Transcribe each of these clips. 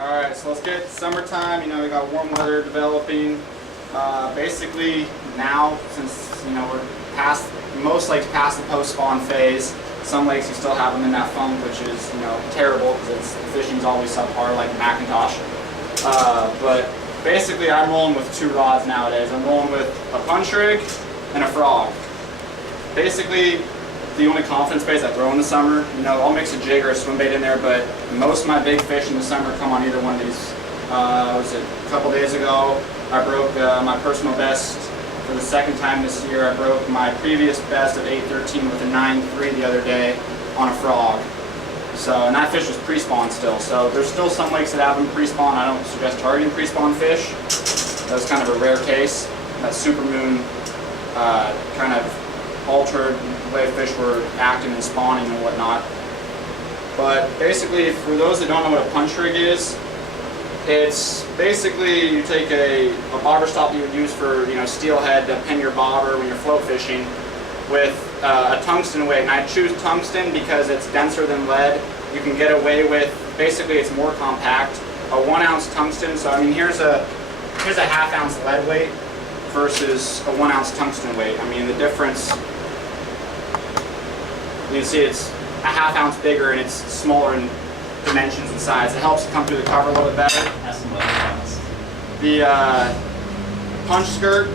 Alright, so let's get summertime. We got warm weather developing. Basically now, since we're past, most lakes past the post-spawn phase, some lakes you still have them in that funk, which is terrible because the fishing's always subpar, like Macintosh. But basically I'm rolling with two rods nowadays. I'm rolling with a punch rig and a frog. Basically the only confidence base I throw in the summer. I'll mix a jig or a swim bait in there, but most of my big fish in the summer come on either one of these. Was it a couple days ago? I broke my personal best for the second time this year. I broke my previous best of 8:13 with a 9.3 the other day on a frog. So, and that fish was pre-spawn still. So there's still some lakes that have them pre-spawn. I don't suggest targeting pre-spawn fish. That was kind of a rare case. That supermoon kind of altered the way fish were acting and spawning and whatnot. But basically, for those that don't know what a punch rig is, it's basically you take a bobber stop you would use for steelhead to pin your bobber when you're float fishing with a tungsten weight. And I choose tungsten because it's denser than lead. You can get away with, basically it's more compact. A 1 ounce tungsten, so I mean here's a ½ ounce lead weight versus a 1 ounce tungsten weight. I mean the difference, you can see it's a ½ ounce bigger and it's smaller in dimensions and size. It helps it come through the cover a little bit better. That's some leather ones. The punch skirt,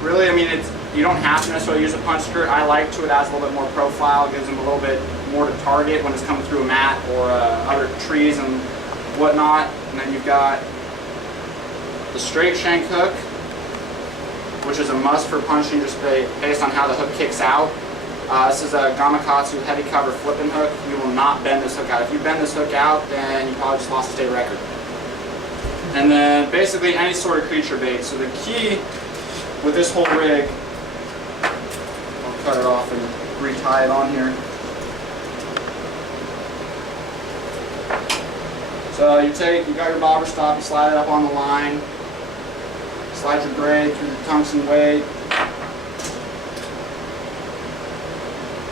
really, I mean you don't have to necessarily use a punch skirt. I like to. It adds a little bit more profile, gives them a little bit more to target when it's coming through a mat or other trees and whatnot. And then you've got the straight shank hook, which is a must for punching just based on how the hook kicks out. This is a Gamakatsu heavy cover flipping hook. You will not bend this hook out. If you bend this hook out, then you probably just lost a state record. And then basically any sort of creature bait. So the key with this whole rig, I'll cut it off and retie it on here. So you got your bobber stop, you slide it up on the line, slide your braid through the tungsten weight.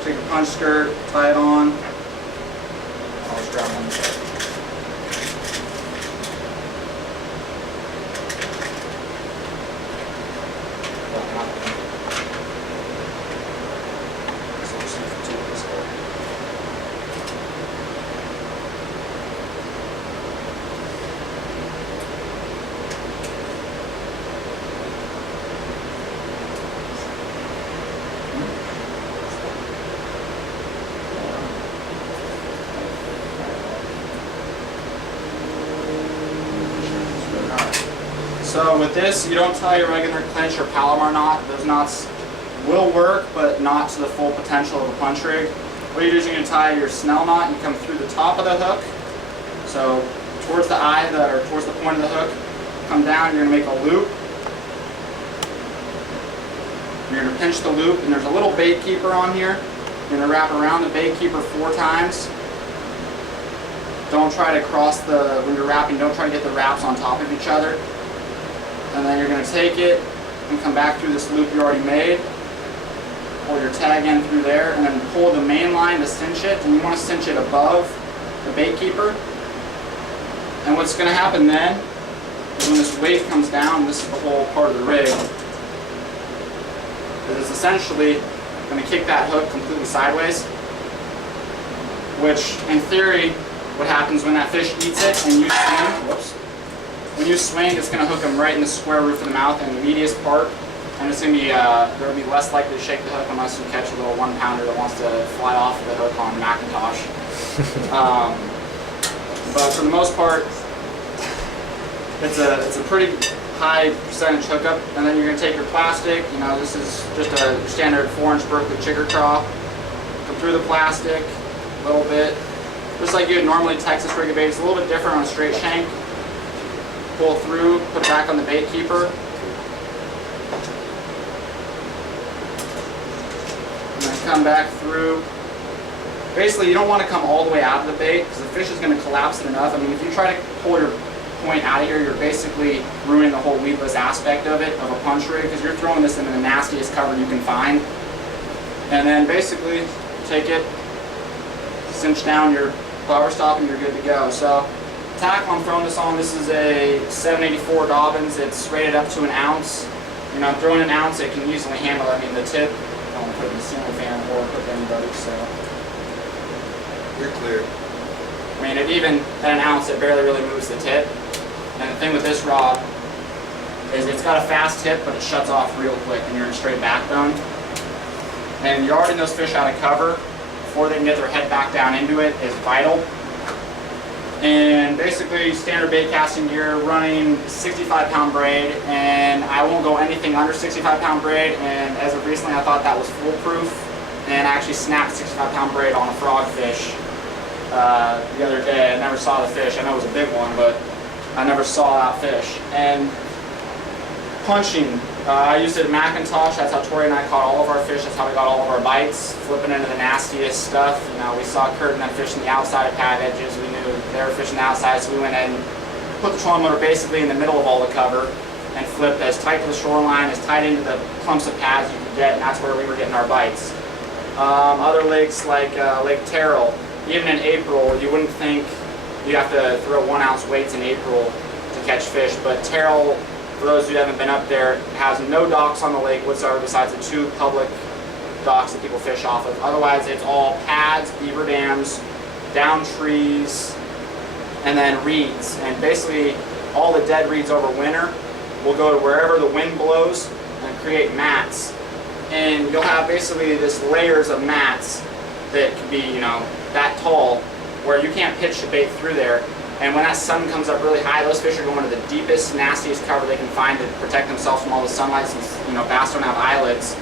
Take a punch skirt, tie it on. I'll just grab one side. So with this, you don't tie your regular clinch or Palomar knot. Those knots will work, but not to the full potential of a punch rig. What you do is you're going to tie your Snell knot. You come through the top of the hook, so towards the eye, or towards the point of the hook. Come down, you're going to make a loop. You're going to pinch the loop, and there's a little bait keeper on here. You're going to wrap around the bait keeper 4 times. Don't try to when you're wrapping, don't try to get the wraps on top of each other. And then you're going to take it and come back through this loop you already made. Pull your tag in through there and then pull the main line to cinch it. And you want to cinch it above the bait keeper. And what's going to happen then is when this weight comes down, this is the whole part of the rig, it is essentially going to kick that hook completely sideways. Which in theory, what happens when that fish eats it and you swing, whoops. When you swing, it's going to hook them right in the square roof of the mouth in the meatiest part, and it's going to be they'll be less likely to shake the hook unless you catch a little 1-pounder that wants to fly off the hook on Macintosh. But for the most part, it's a pretty high percentage hookup. And then you're going to take your plastic. This is just a standard 4-inch Berkeley chigger craw. Come through the plastic a little bit, just like you would normally Texas rig bait. It's a little bit different on a straight shank. Pull through, put it back on the bait keeper. And then come back through. Basically, you don't want to come all the way out of the bait because the fish is going to collapse it enough. I mean, if you try to pull your point out of here, you're basically ruining the whole weedless aspect of it, of a punch rig, because you're throwing this in the nastiest cover you can find. And then basically, take it, cinch down your power stop, and you're good to go. So tackle I'm throwing this on, this is a 784 Dobbins. It's rated up to an ounce. You know, I'm throwing an ounce, it can easily handle, I mean, the tip, I don't want to put it in the ceiling fan or put anybody, so. You're clear. I mean, even at an ounce, it barely really moves the tip. And the thing with this rod is it's got a fast tip, but it shuts off real quick and you're in straight backbone. And yarding those fish out of cover before they can get their head back down into it is vital. And basically standard bait casting gear, running 65-pound braid, and I won't go anything under 65-pound braid, and as of recently I thought that was foolproof, and I actually snapped 65-pound braid on a frogfish the other day. I never saw the fish. I know it was a big one, but I never saw that fish. And punching, I used it at Macintosh. That's how Tori and I caught all of our fish. That's how we got all of our bites, flipping into the nastiest stuff. You know, we saw Kurt and them fishing the outside of pad edges. We knew they were fishing the outside, so we went in and put the trolling motor basically in the middle of all the cover and flipped as tight to the shoreline, as tight into the clumps of pads you could get, and that's where we were getting our bites. Other lakes like Lake Terrell, even in April, you wouldn't think you have to throw 1-ounce weights in April to catch fish, but Terrell, for those who haven't been up there, has no docks on the lake whatsoever besides the 2 public docks that people fish off of. Otherwise, it's all pads, beaver dams, down trees, and then reeds. And basically, all the dead reeds over winter will go to wherever the wind blows and create mats. And you'll have basically this layers of mats that can be, you know, that tall, where you can't pitch the bait through there. And when that sun comes up really high, those fish are going to the deepest, nastiest cover they can find to protect themselves from all the sunlight. Since, you know, bass don't have eyelids,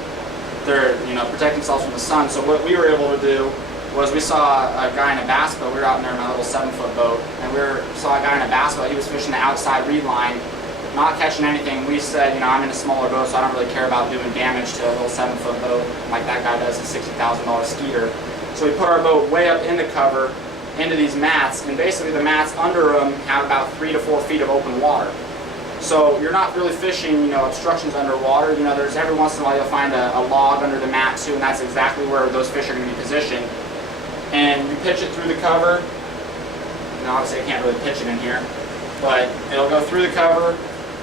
they're, you know, protect themselves from the sun. So what we were able to do was we saw a guy in a bass boat. We were out in there in a little 7-foot boat, and saw a guy in a bass boat. He was fishing the outside reed line, not catching anything. We said, you know, I'm in a smaller boat, so I don't really care about doing damage to a little 7-foot boat like that guy does, a $60,000 Skeeter. So we put our boat way up in the cover, into these mats, and basically the mats under them have about 3 to 4 feet of open water. So you're not really fishing, you know, obstructions underwater. You know, there's every once in a while you'll find a log under the mat too, and that's exactly where those fish are going to be positioned. And you pitch it through the cover. Now obviously I can't really pitch it in here, but it'll go through the cover,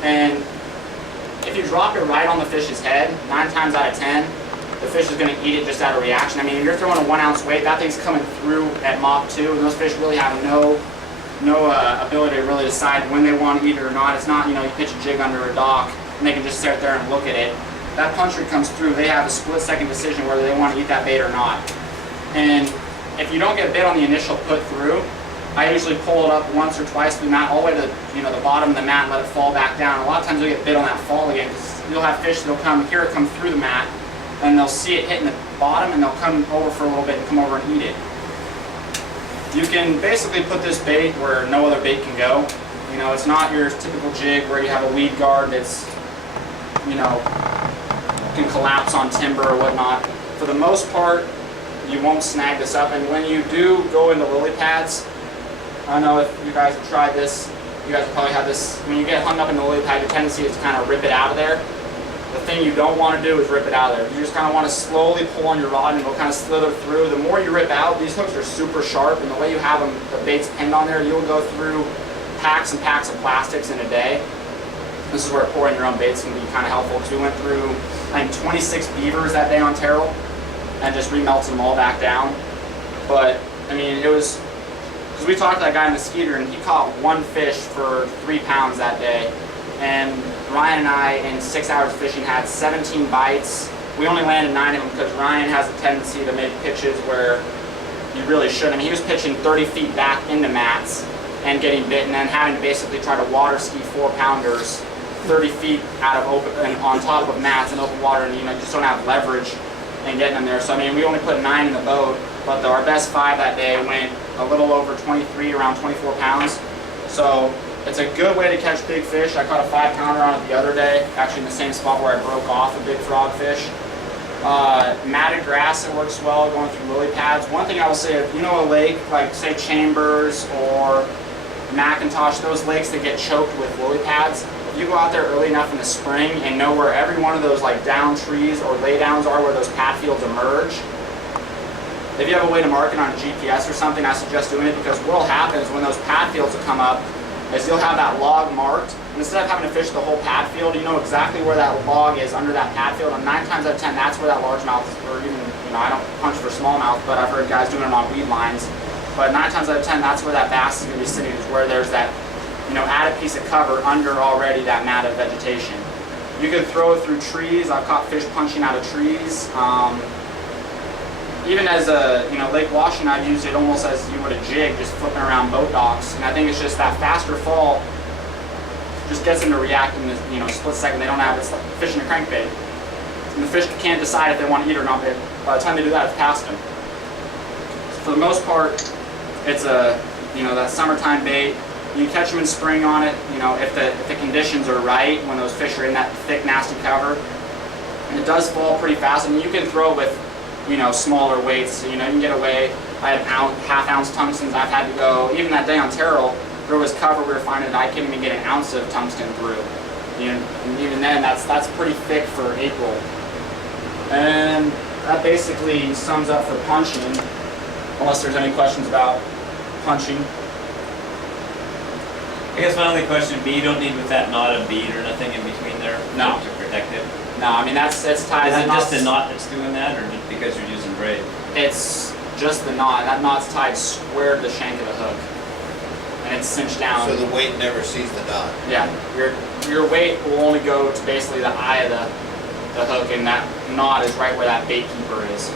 and if you drop it right on the fish's head, 9 times out of 10, the fish is going to eat it just out of reaction. I mean, if you're throwing a 1-ounce weight, that thing's coming through at Mach 2, and those fish really have no ability to really decide when they want to eat it or not. It's not, you know, you pitch a jig under a dock and they can just sit there and look at it. That puncher comes through, they have a split-second decision whether they want to eat that bait or not. And if you don't get bit on the initial put through, I usually pull it up once or twice through the mat, all the way to, you know, the bottom of the mat and let it fall back down. A lot of times you'll get bit on that fall again, because you'll have fish that'll hear it come through the mat, and they'll see it hitting the bottom, and they'll come over for a little bit and come over and eat it. You can basically put this bait where no other bait can go. You know, it's not your typical jig where you have a weed guard that's, you know, can collapse on timber or whatnot. For the most part, you won't snag this up. And when you do go into lily pads, I don't know if you guys have tried this, you guys probably have this, when you get hung up in the lily pad, your tendency is to kind of rip it out of there. The thing you don't want to do is rip it out of there. You just kind of want to slowly pull on your rod and it'll kind of slither through. The more you rip out, these hooks are super sharp, and the way you have them, the baits pinned on there, you'll go through packs and packs of plastics in a day. This is where pouring your own baits can be kind of helpful, because we went through, I think, 26 beavers that day on Terrell and just remelted them all back down. But, I mean, it was, because we talked to that guy in the Skeeter, and he caught 1 fish for 3 pounds that day. And Ryan and I, in 6 hours of fishing, had 17 bites. We only landed 9 of them because Ryan has a tendency to make pitches where you really shouldn't. I mean, he was pitching 30 feet back into mats and getting bitten, and having to basically try to water ski 4-pounders 30 feet out of open, and on top of mats and open water, and you know, just don't have leverage in getting them there. So I mean, we only put 9 in the boat, but our best 5 that day went a little over 23, around 24 pounds. So it's a good way to catch big fish. I caught a 5-pounder on it the other day, actually in the same spot where I broke off a big frogfish. Matted grass, it works well going through lily pads. One thing I will say, if you know a lake like say Chambers or Macintosh, those lakes that get choked with lily pads, if you go out there early enough in the spring and know where every one of those like down trees or laydowns are, where those pad fields emerge, If you have a way to mark it on a GPS or something, I suggest doing it, because what will happen is when those pad fields will come up, is you'll have that log marked, and instead of having to fish the whole pad field, you know exactly where that log is under that pad field, and 9 times out of 10, that's where that largemouth, or even, you know, I don't punch for smallmouth, but I've heard guys doing it on weed lines, but 9 times out of 10, that's where that bass is going to be sitting, is where there's that, you know, added piece of cover under already that mat of vegetation. You can throw it through trees. I've caught fish punching out of trees. Even as a, you know, lake washing, I've used it almost as you would a jig, just flipping around boat docks. And I think it's just that faster fall just gets them to react in this, you know, split second. They don't have, it's like fishing a crankbait. And the fish can't decide if they want to eat or not. But by the time they do that, it's past them. So for the most part, it's a, you know, that summertime bait. You catch them in spring on it, you know, if the conditions are right, when those fish are in that thick, nasty cover. And it does fall pretty fast. I mean, you can throw it with, you know, smaller weights. So, you know, you can get away. I had half-ounce tungstens. I've had to go, even that day on Terrell, there was cover we were finding that I couldn't even get an ounce of tungsten through. You know, and even then, that's pretty thick for April. And that basically sums up for punching, unless there's any questions about punching. I guess my only question would be, you don't need with that knot of bead or nothing in between there No. to protect it? No, I mean, it's tied. Is it just the knot that's doing that, or just because you're using braid? It's just the knot. That knot's tied square to the shank of the hook, and it's cinched down. So the weight never sees the knot. Yeah, your weight will only go to basically the eye of the hook, and that knot is right where that bait keeper is.